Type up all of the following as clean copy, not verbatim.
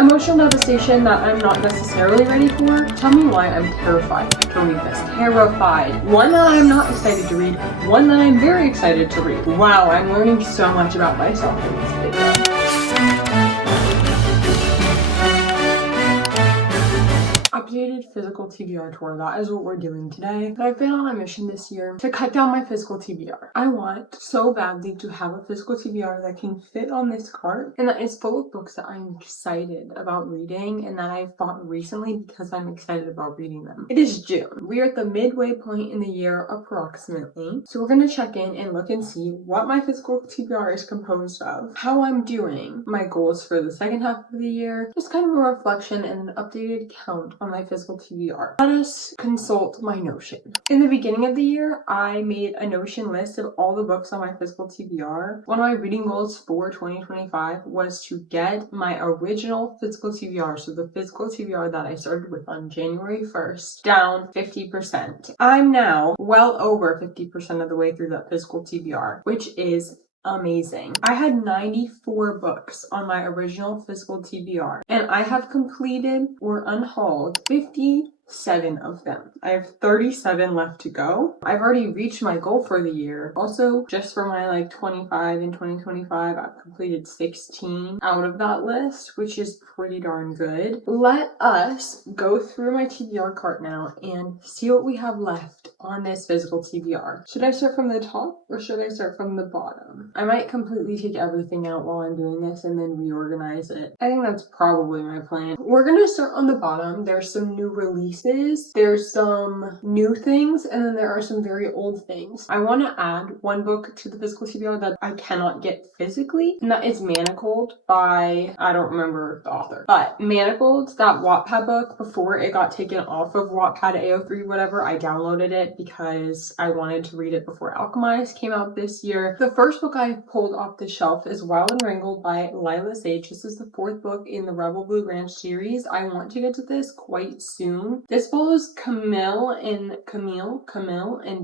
Emotional devastation that I'm not necessarily ready for. Tell me why I'm terrified to read this. Terrified. One that I'm not excited to read. One that I'm very excited to read. Wow, I'm learning so much about myself in this video. Updated physical TBR tour. That is what we're doing today. I've been on a mission this year to cut down my physical TBR. I want so badly to have a physical TBR that can fit on this cart and that is full of books that I'm excited about reading and that I've bought recently because I'm excited about reading them. It is June. We are at the midway point in the year approximately. So we're going to check in and look and see what my physical TBR is composed of, how I'm doing, my goals for the second half of the year, just kind of a reflection and an updated count on my physical TBR. Let us consult my Notion. In the beginning of the year, I made a Notion list of all the books on my physical TBR. One of my reading goals for 2025 was to get my original physical TBR, so the physical TBR that I started with on January 1st, down 50%. I'm now well over 50% of the way through that physical TBR, which is amazing. I had 94 books on my original physical TBR, and I have completed or unhauled 57 of them. I have 37 left to go. I've already reached my goal for the year. Also, just for my 25 in 2025, I've completed 16 out of that list, which is pretty darn good. Let us go through my TBR cart now and see what we have left on this physical TBR. Should I start from the top or should I start from the bottom? I might completely take everything out while I'm doing this and then reorganize it. I think that's probably my plan. We're gonna start on the bottom. There's some new releases, there's some new things, and then there are some very old things. I want to add one book to the physical TBR that I cannot get physically, and that is Manacled by, I don't remember the author, but Manacled, that Wattpad book, before it got taken off of Wattpad AO3, whatever, I downloaded it because I wanted to read it before Alchemized came out this year. The first book I pulled off the shelf is Wild and Wrangled by Lila Sage. This is the fourth book in the Rebel Blue Ranch series. I want to get to this quite soon. This follows Camille and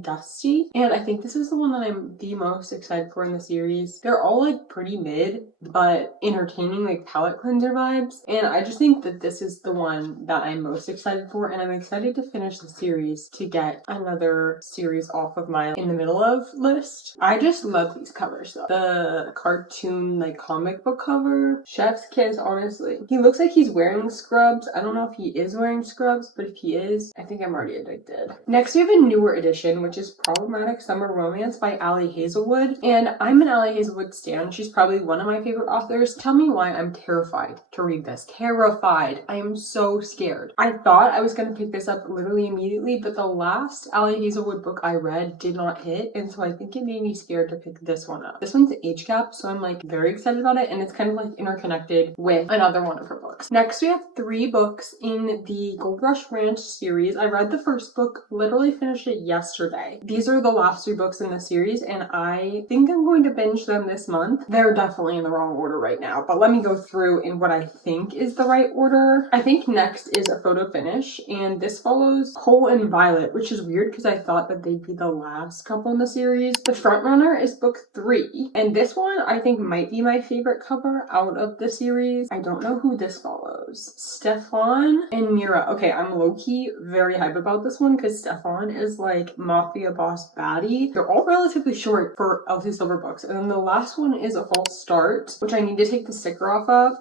Dusty, and I think this is the one that I'm the most excited for in the series. They're all pretty mid, but entertaining, palate cleanser vibes, and I just think that this is the one that I'm most excited for, and I'm excited to finish the series to get another series off of my in the middle of list. I just love these covers though. The cartoon comic book cover, chef's kiss, honestly. He looks like he's wearing scrubs. I don't know if he is wearing scrubs, but if he is, I think I'm already addicted. Next we have a newer edition, which is Problematic Summer Romance by Ali Hazelwood, and I'm an Ali Hazelwood stan. She's probably one of my favorite authors. Tell me why I'm terrified to read this. Terrified. I am so scared. I thought I was going to pick this up literally immediately, but the last Ali Hazelwood book I read did not hit, and so I think it made me scared to pick this one up. This one's age gap, so I'm very excited about it, and it's kind of interconnected with another one of her books. Next we have 3 books in the Gold Rush Ranch series. I read the first book, literally finished it yesterday. These are the last 3 books in the series, and I think I'm going to binge them this month. They're definitely in the wrong order right now, but let me go through in what I think is the right order. I think next is A Photo Finish, and this follows Cole and Violet, which is weird because I thought that they'd be the last couple in the series. The frontrunner is book 3, and this one I think might be my favorite cover out of the series. I don't know who this follows. Stefan and Mira. Okay, I'm low-key very hype about this one because Stefan is mafia boss baddie. They're all relatively short for Elsie Silver books, and then the last one is A False Start, which I need to take the sticker off of.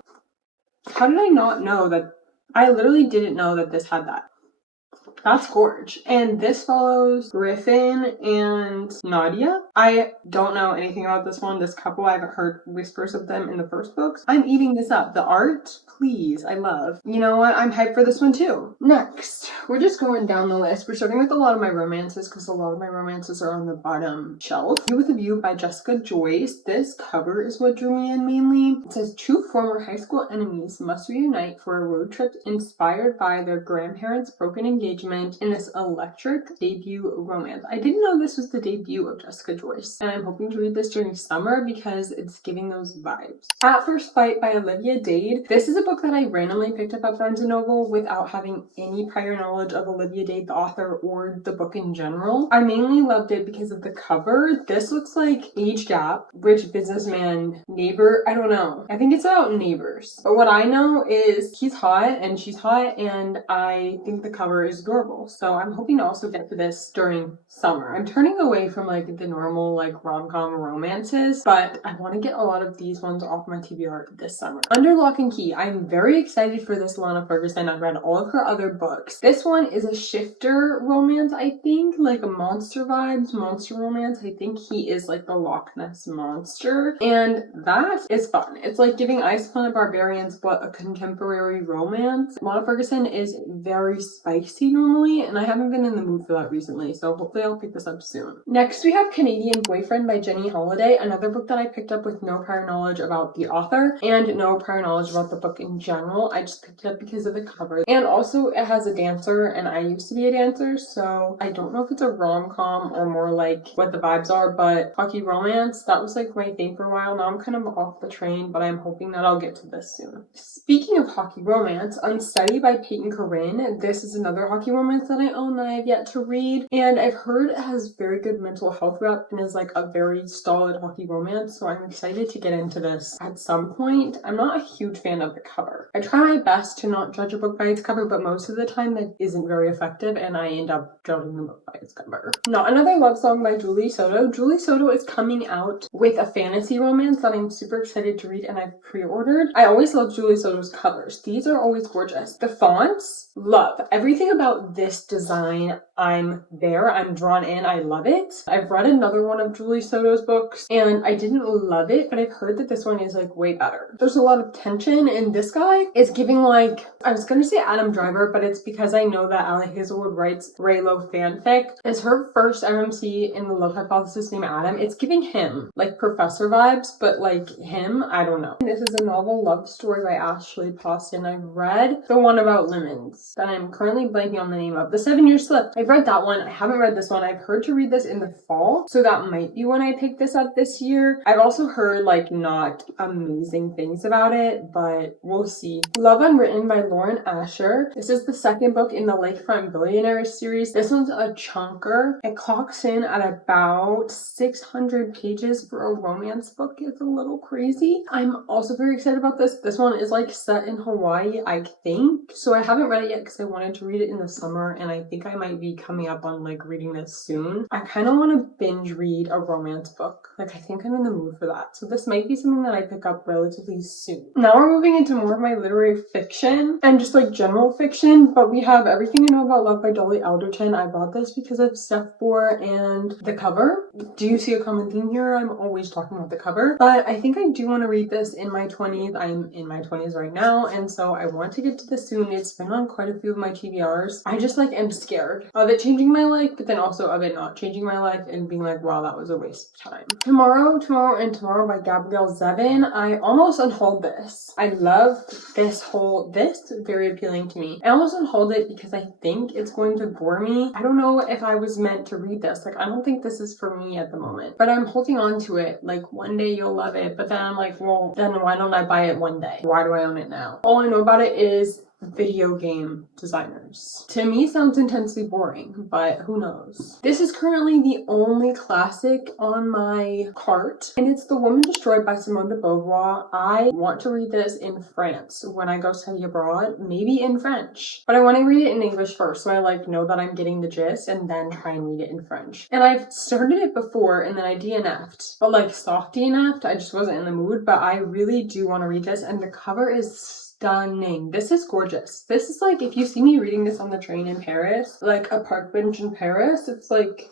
How did I not know that? I literally didn't know that this had that. That's gorge. And this follows Griffin and Nadia. I don't know anything about this one. This couple, I haven't heard whispers of them in the first books. I'm eating this up. The art, please, I love. You know what? I'm hyped for this one too. Next, we're just going down the list. We're starting with a lot of my romances because a lot of my romances are on the bottom shelf. View with a View by Jessica Joyce. This cover is what drew me in mainly. It says 2 former high school enemies must reunite for a road trip inspired by their grandparents' broken engagement in this electric debut romance. I didn't know this was the debut of Jessica Joyce, and I'm hoping to read this during summer because it's giving those vibes. At First Fight by Olivia Dade. This is a book that I randomly picked up at Barnes & Noble without having any prior knowledge of Olivia Day, the author, or the book in general. I mainly loved it because of the cover. This looks like age gap, rich businessman, neighbor. I don't know. I think it's about neighbors. But what I know is he's hot and she's hot, and I think the cover is adorable. So I'm hoping to also get to this during summer. I'm turning away from like the normal like rom-com romances, but I want to get a lot of these ones off my TBR this summer. Under Lock and Key, I'm very excited for this Lana Ferguson. I've read all of her other books. This one is a shifter romance, I think, like a monster vibes, monster romance. I think he is like the Loch Ness monster, and that is fun. It's like giving Ice Planet Barbarians but a contemporary romance. Lana Ferguson is very spicy normally, and I haven't been in the mood for that recently, so hopefully I'll pick this up soon. Next, we have Canadian Boyfriend by Jenny Holiday, another book that I picked up with no prior knowledge about the author and no prior knowledge about the book in general. I just picked it up because of the cover, and also it has a dancer, and I used to be a dancer, so I don't know if it's a rom-com or more like what the vibes are, but hockey romance, that was like my thing for a while. Now I'm kind of off the train, but I'm hoping that I'll get to this soon. Speaking of hockey romance, Unsteady by Peyton Corinne. This is another hockey romance that I own that I have yet to read, and I've heard it has very good mental health rep and is like a very solid hockey romance, so I'm excited to get into this at some point. I'm not a huge fan of the cover. I try my best to not judge a book by its cover, but most of the time that isn't very effective, and I end up judging the book by its cover. Now, another love song by Julie Soto. Julie Soto is coming out with a fantasy romance that I'm super excited to read, and I've pre-ordered. I always love Julie Soto's covers. These are always gorgeous. The fonts, love. Everything about this design, I'm there. I'm drawn in. I love it. I've read another one of Julie Soto's books, and I didn't love it, but I've heard that this one is like way better. There's a lot of tension, and this guy is giving like, I was gonna say Adam Driver, but it's because I know that Allie Hazelwood writes Raylo fanfic. It's her first MMC in the Love Hypothesis named Adam. It's giving him like professor vibes, but like him, I don't know. This is a novel love story by Ashley Poston. I've read the one about lemons that I'm currently blanking on the name of. The 7-Year Slip. I've read that one. I haven't read this one. I've heard to read this in the fall, so that might be when I pick this up this year. I've also heard like not amazing things about it, but we'll see. Love Unwritten by Lauren Asher. This is the second book in the Lakefront Billionaires series. This one's a chunker. It clocks in at about 600 pages for a romance book. It's a little crazy. I'm also very excited about this. This one is like set in Hawaii, I think. So I haven't read it yet because I wanted to read it in the summer, and I think I might be coming up on like reading this soon. I kind of want to binge read a romance book. Like I think I'm in the mood for that. So this might be something that I pick up relatively soon. Now we're moving into more of my literary fiction and just like general fiction, but we have Everything You Know About Love by Dolly Alderton. I bought this because of Steph Bohr and the cover. Do you see a common theme here? I'm always talking about the cover, but I think I do want to read this in my 20s. I'm in my 20s right now, and so I want to get to this soon. It's been on quite a few of my TBRs. I just like am scared of it changing my life, but then also of it not changing my life and being like, wow, that was a waste of time. Tomorrow by Gabrielle Zevin. I almost unhauled this. I love this very appealing to me. I almost unhauled it because I think it's going to bore me. I don't know if I was meant to read this. Like, I don't think this is for me at the moment, but I'm holding on to it. Like, one day you'll love it, but then I'm like, well, then why don't I buy it one day? Why do I own it now? All I know about it is video game designers. To me, sounds intensely boring, but who knows? This is currently the only classic on my cart, and it's The Woman Destroyed by Simone de Beauvoir. I want to read this in France when I go study abroad, maybe in French, but I want to read it in English first, so I like know that I'm getting the gist and then try and read it in French. And I've started it before and then I DNF'd, but like soft DNF'd. I just wasn't in the mood, but I really do want to read this, and the cover is stunning. This is gorgeous. This is like, if you see me reading this on the train in Paris, like a park bench in Paris, it's like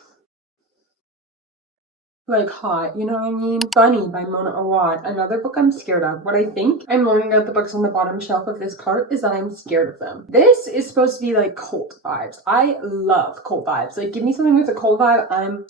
hot, you know what I mean? Bunny by Mona Awad, another book I'm scared of. What I think I'm learning about the books on the bottom shelf of this cart is that I'm scared of them. This is supposed to be like cult vibes. I love cult vibes. Like, give me something with a cult vibe,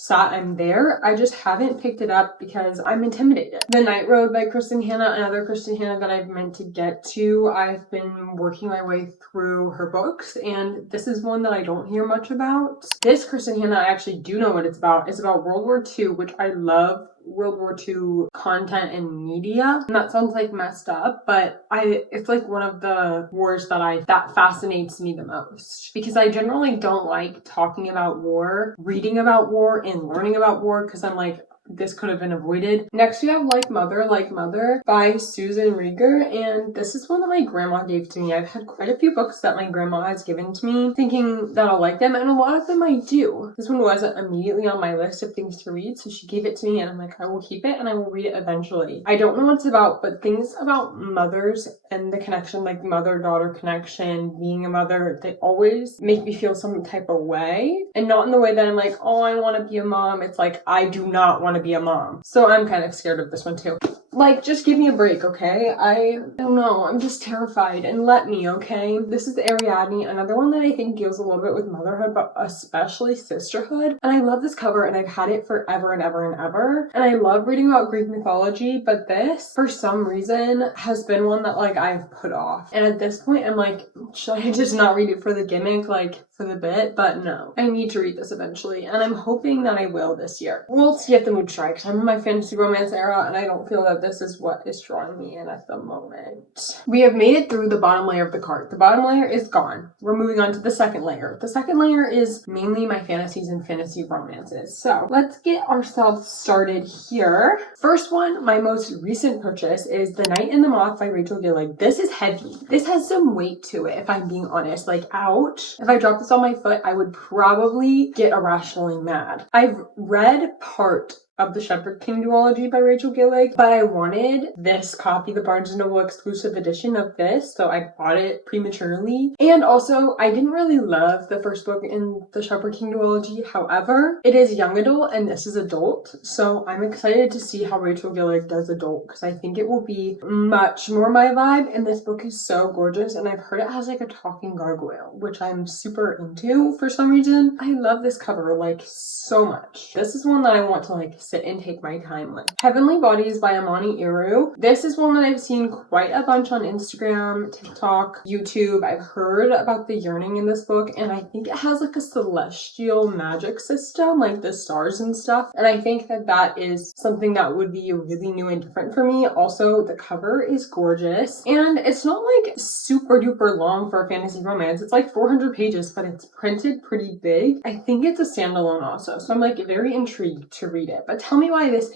I'm there. I just haven't picked it up because I'm intimidated. The Night Road by Kristen Hanna, another Kristen Hanna that I've meant to get to. I've been working my way through her books, and this is one that I don't hear much about. This Kristen Hanna, I actually do know what it's about. It's about World War II, which I I love World War II content and media. And that sounds like messed up, but it's like one of the wars that fascinates me the most. Because I generally don't like talking about war, reading about war, and learning about war, because I'm like, this could have been avoided. Next we have Like Mother by Susan Rieger, and this is one that my grandma gave to me. I've had quite a few books that my grandma has given to me, thinking that I'll like them, and a lot of them I do. This one wasn't immediately on my list of things to read, so she gave it to me, and I'm like, I will keep it and I will read it eventually. I don't know what it's about, but things about mothers and the connection, like mother-daughter connection, being a mother, they always make me feel some type of way, and not in the way that I'm like, oh, I want to be a mom. It's like, I do not want to be a mom. So I'm kind of scared of this one too. Like, just give me a break, okay? I don't know. I'm just terrified, and let me, okay? This is Ariadne, another one that I think deals a little bit with motherhood, but especially sisterhood. And I love this cover, and I've had it forever and ever and ever. And I love reading about Greek mythology, but this, for some reason, has been one that, like, I've put off. And at this point, I'm like, should I just not read it for the gimmick, like, for the bit? But no. I need to read this eventually, and I'm hoping that I will this year. We'll see if the mood strikes. I'm in my fantasy romance era, and I don't feel that this is what is drawing me in at the moment. We have made it through the bottom layer of the card. The bottom layer is gone. We're moving on to the second layer. The second layer is mainly my fantasies and fantasy romances. So let's get ourselves started here. First one, my most recent purchase, is The Night and the Moth by Rachel Gillig. This is heavy. This has some weight to it, if I'm being honest. Like, ouch. If I dropped this on my foot, I would probably get irrationally mad. I've read part of The Shepherd King duology by Rachel Gillig, but I wanted this copy, the Barnes & Noble exclusive edition of this, so I bought it prematurely. And also, I didn't really love the first book in The Shepherd King duology. However, it is young adult and this is adult, so I'm excited to see how Rachel Gillig does adult, because I think it will be much more my vibe, and this book is so gorgeous, and I've heard it has like a talking gargoyle, which I'm super into for some reason. I love this cover, like, so much. This is one that I want to, like, sit and take my time with. Heavenly Bodies by Amani Iru. This is one that I've seen quite a bunch on Instagram, TikTok, YouTube. I've heard about the yearning in this book, and I think it has like a celestial magic system, like the stars and stuff. And I think that that is something that would be really new and different for me. Also, the cover is gorgeous, and it's not like super duper long for a fantasy romance. It's like 400 pages, but it's printed pretty big. I think it's a standalone also, so I'm like very intrigued to read it. But tell me why this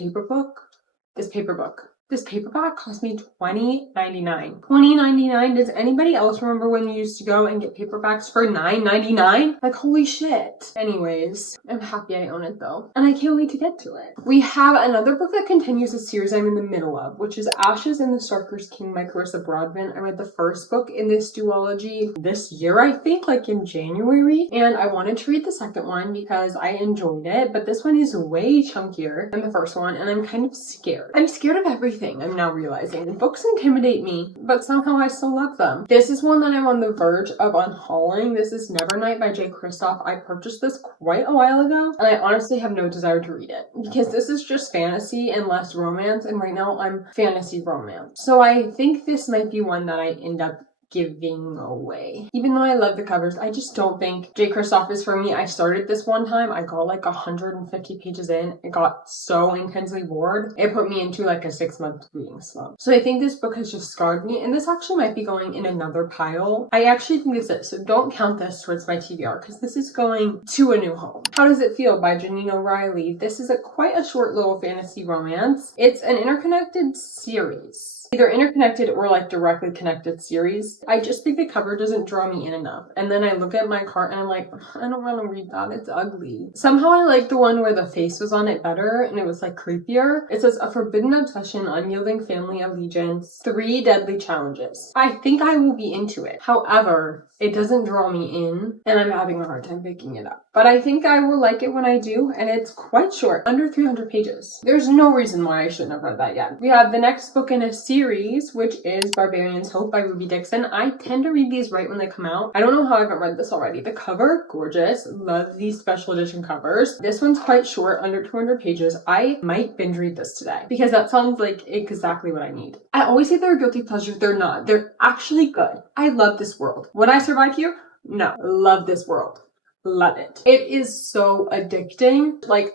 paperback cost me $20.99. $20.99? Does anybody else remember when you used to go and get paperbacks for $9.99? Like, holy shit. Anyways, I'm happy I own it though, and I can't wait to get to it. We have another book that continues a series I'm in the middle of, which is Ashes in the Stalker's King by Carissa Broadbent. I read the first book in this duology this year, I think, like in January, and I wanted to read the second one because I enjoyed it, but this one is way chunkier than the first one, and I'm kind of scared. I'm scared of everything. I'm now realizing. Books intimidate me, but somehow I still love them. This is one that I'm on the verge of unhauling. This is Nevernight by Jay Kristoff. I purchased this quite a while ago, and I honestly have no desire to read it because this is just fantasy and less romance, and right now I'm fantasy romance. So I think this might be one that I end up giving away. Even though I love the covers, I just don't think Jay Kristoff is for me. I started this one time, I got like 150 pages in, it got so intensely bored, it put me into like a 6-month reading slump. So I think this book has just scarred me, and this actually might be going in another pile. I actually think this is, so don't count this towards my TBR, because this is going to a new home. How Does It Feel by Janine O'Reilly. This is quite a short little fantasy romance. It's an interconnected series. Either interconnected or like directly connected series. I just think the cover doesn't draw me in enough. And then I look at my cart and I'm like, I don't want to read that. It's ugly. Somehow I like the one where the face was on it better and it was like creepier. It says a forbidden obsession, unyielding family allegiance, 3 deadly challenges. I think I will be into it. However, it doesn't draw me in and I'm having a hard time picking it up. But I think I will like it when I do, and it's quite short, under 300 pages. There's no reason why I shouldn't have read that yet. We have the next book in a series, which is Barbarian's Hope by Ruby Dixon. I tend to read these right when they come out. I don't know how I haven't read this already. The cover, gorgeous. Love these special edition covers. This one's quite short, under 200 pages. I might binge read this today because that sounds like exactly what I need. I always say they're a guilty pleasure. They're not. They're actually good. I love this world. Would I survive here? No. Love this world. love it. It is so addicting. Like,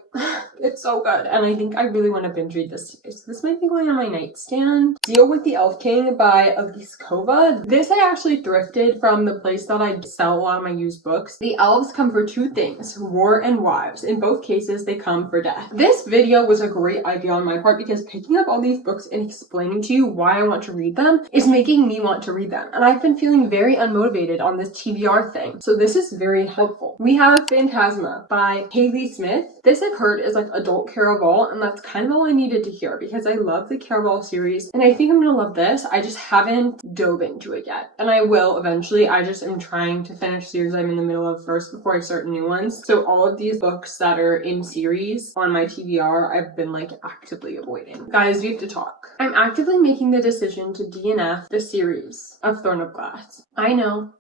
it's so good. And I think I really want to binge read this series. This might be going on my nightstand. Deal with the Elf King by Eliskova. This I actually thrifted from the place that I sell a lot of my used books. The elves come for two things, war and wives. In both cases, they come for death. This video was a great idea on my part because picking up all these books and explaining to you why I want to read them is making me want to read them. And I've been feeling very unmotivated on this TBR thing. So this is very helpful. We have Phantasma by Haley Smith. This I've heard is like adult Caraval, and that's kind of all I needed to hear because I love the Caraval series and I think I'm gonna love this. I just haven't dove into it yet, and I will eventually. I just am trying to finish series I'm in the middle of first before I start new ones. So all of these books that are in series on my TBR, I've been like actively avoiding. Guys, we have to talk. I'm actively making the decision to DNF the series of Throne of Glass. I know.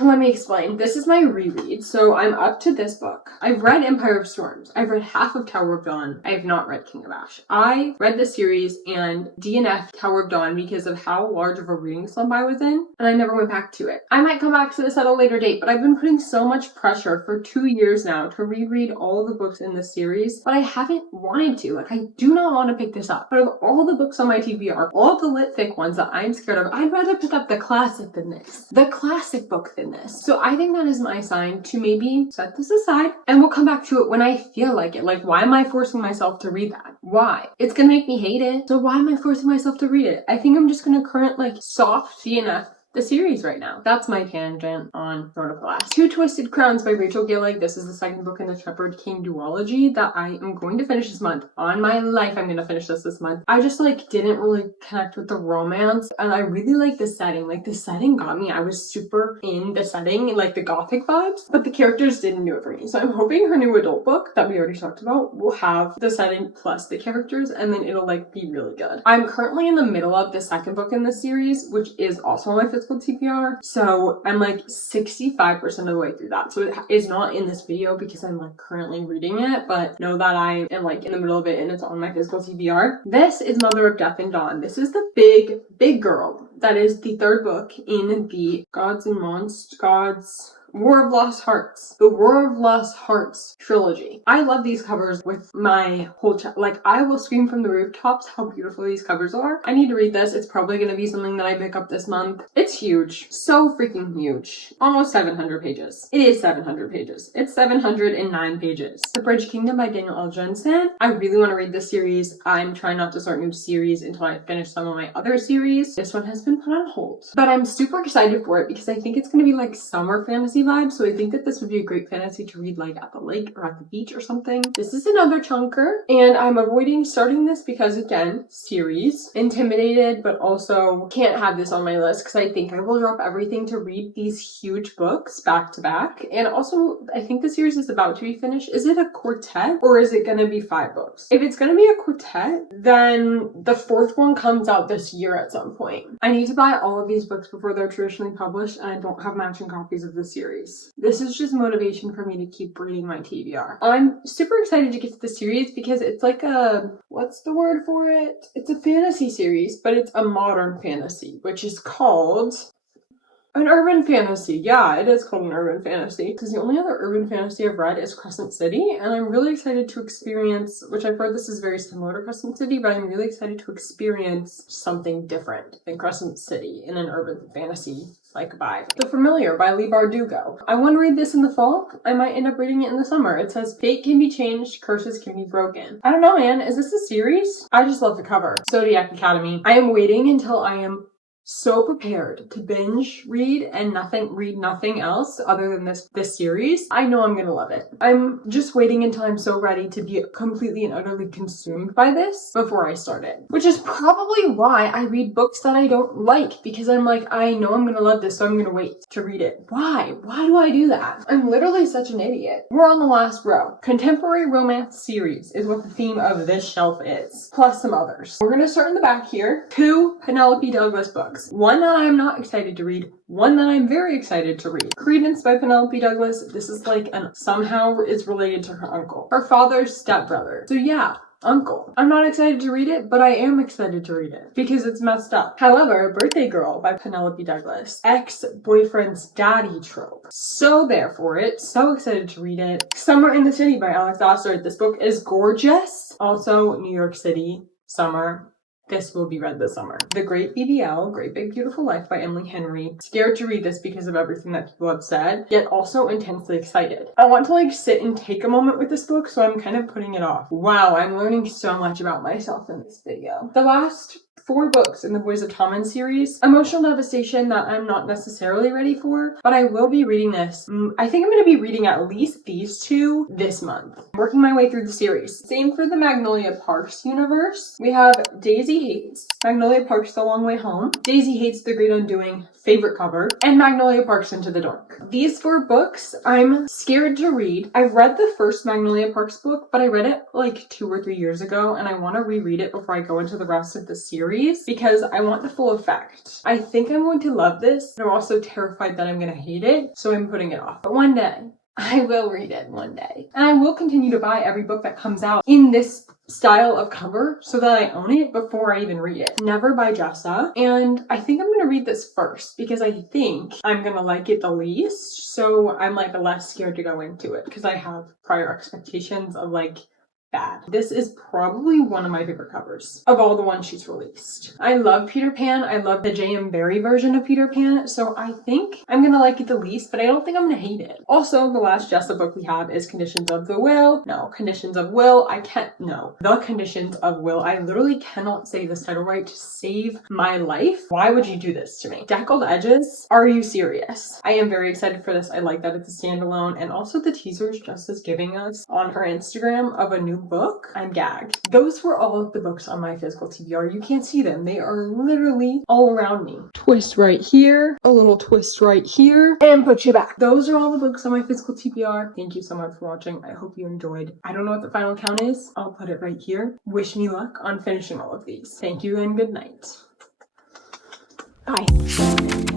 Let me explain. This is my reread, so I'm up to this book. I've read Empire of Storms. I've read half of Tower of Dawn. I have not read King of Ash. I read the series and DNF'd Tower of Dawn because of how large of a reading slump I was in, and I never went back to it. I might come back to this at a later date, but I've been putting so much pressure for 2 years now to reread all the books in the series, but I haven't wanted to. Like, I do not want to pick this up. Out of all the books on my TBR, all of the lit fic ones that I'm scared of, I'd rather pick up the classic than this. The classic book than this. So I think that is my sign to maybe set this aside and we'll come back to it when I feel like it. Like, why am I forcing myself to read that? Why? It's gonna make me hate it. So why am I forcing myself to read it? I think I'm just gonna soft DNF the series right now. That's my tangent on Throne of Glass. Two Twisted Crowns by Rachel Gillig. This is the second book in the Shepherd King duology that I am going to finish this month. On my life, I'm gonna finish this month. I just didn't really connect with the romance, and I really like the setting. Like, the setting got me. I was super in the setting, like the gothic vibes, but the characters didn't do it for me. So I'm hoping her new adult book that we already talked about will have the setting plus the characters, and then it'll be really good. I'm currently in the middle of the second book in the series, which is also on my Physical TBR. So I'm 65% of the way through that. So it is not in this video because I'm currently reading it, but know that I am in the middle of it and it's on my Physical TBR. This is Mother of Death and Dawn. This is the big girl. That is the third book in the Gods and Monsters, War of Lost Hearts. The War of Lost Hearts trilogy. I love these covers with my whole I will scream from the rooftops how beautiful these covers are. I need to read this. It's probably going to be something that I pick up this month. It's huge. So freaking huge. Almost 700 pages. It is 700 pages. It's 709 pages. The Bridge Kingdom by Daniel L. Jensen. I really want to read this series. I'm trying not to start new series until I finish some of my other series. This one has been put on hold. But I'm super excited for it because I think it's going to be summer fantasy vibe, so I think that this would be a great fantasy to read at the lake or at the beach or something. This is another chunker, and I'm avoiding starting this because, again, series. Intimidated, but also can't have this on my list because I think I will drop everything to read these huge books back to back. And also, I think the series is about to be finished. Is it a quartet or is it going to be 5 books? If it's going to be a quartet, then the 4th one comes out this year at some point. I need to buy all of these books before they're traditionally published, and I don't have matching copies of the series. This is just motivation for me to keep reading my TBR. I'm super excited to get to the series because it's what's the word for it? It's a fantasy series, but it's a modern fantasy, which is called an urban fantasy. Yeah, it is called an urban fantasy. Because the only other urban fantasy I've read is Crescent City, and I'm really excited to experience, which I've heard this is very similar to Crescent City, but I'm really excited to experience something different than Crescent City in an urban fantasy vibe. The Familiar by Leigh Bardugo. I want to read this in the fall. I might end up reading it in the summer. It says, fate can be changed, curses can be broken. I don't know, man. Is this a series? I just love the cover. Zodiac Academy. I am waiting until I am so prepared to binge read and read nothing else other than this series. I know I'm gonna love it. I'm just waiting until I'm so ready to be completely and utterly consumed by this before I start it. Which is probably why I read books that I don't like, because I'm I know I'm gonna love this, so I'm gonna wait to read it. Why? Why do I do that? I'm literally such an idiot. We're on the last row. Contemporary romance series is what the theme of this shelf is, plus some others. We're gonna start in the back here. 2 Penelope Douglas books. One that I'm not excited to read, one that I'm very excited to read. Credence by Penelope Douglas. This is somehow it's related to her uncle. Her father's stepbrother. So yeah, Uncle. I'm not excited to read it, but I am excited to read it because it's messed up. However, Birthday Girl by Penelope Douglas. Ex-boyfriend's daddy trope. So there for it. So excited to read it. Summer in the City by Alex Oster. This book is gorgeous. Also, New York City, summer. This will be read this summer. The Great BBL, Great Big Beautiful Life by Emily Henry. Scared to read this because of everything that people have said, yet also intensely excited. I want to sit and take a moment with this book, so I'm kind of putting it off. Wow, I'm learning so much about myself in this video. The last 4 books in the Boys of Tommen series. Emotional devastation that I'm not necessarily ready for, but I will be reading this. I think I'm going to be reading at least these 2 this month. I'm working my way through the series. Same for the Magnolia Parks universe. We have Daisy Hates Magnolia Parks The Long Way Home, Daisy Hates The Great Undoing favorite cover, and Magnolia Parks Into the Dark. These 4 books I'm scared to read. I've read the first Magnolia Parks book, but I read it 2 or 3 years ago, and I want to reread it before I go into the rest of the series because I want the full effect. I think I'm going to love this, but I'm also terrified that I'm going to hate it, so I'm putting it off. But one day, I will read it one day. And I will continue to buy every book that comes out in this style of cover so that I own it before I even read it. Never by Jessa. And I think I'm going to read this first because I think I'm going to like it the least. So I'm less scared to go into it because I have prior expectations of bad. This is probably one of my favorite covers of all the ones she's released. I love Peter Pan. I love the J.M. Barrie version of Peter Pan, so I think I'm gonna like it the least, but I don't think I'm gonna hate it. Also, the last Jessa book we have is Conditions of the Will. No, Conditions of Will. The Conditions of Will. I literally cannot say this title right to save my life. Why would you do this to me? Deckled Edges? Are you serious? I am very excited for this. I like that it's a standalone, and also the teasers Jessa's giving us on her Instagram of a new book. I'm gagged. Those were all of the books on my physical TBR. You can't see them. They are literally all around me. Twist right here, a little twist right here, and put you back. Those are all the books on my physical TBR. Thank you so much for watching. I hope you enjoyed. I don't know what the final count is. I'll put it right here. Wish me luck on finishing all of these. Thank you and good night. Bye.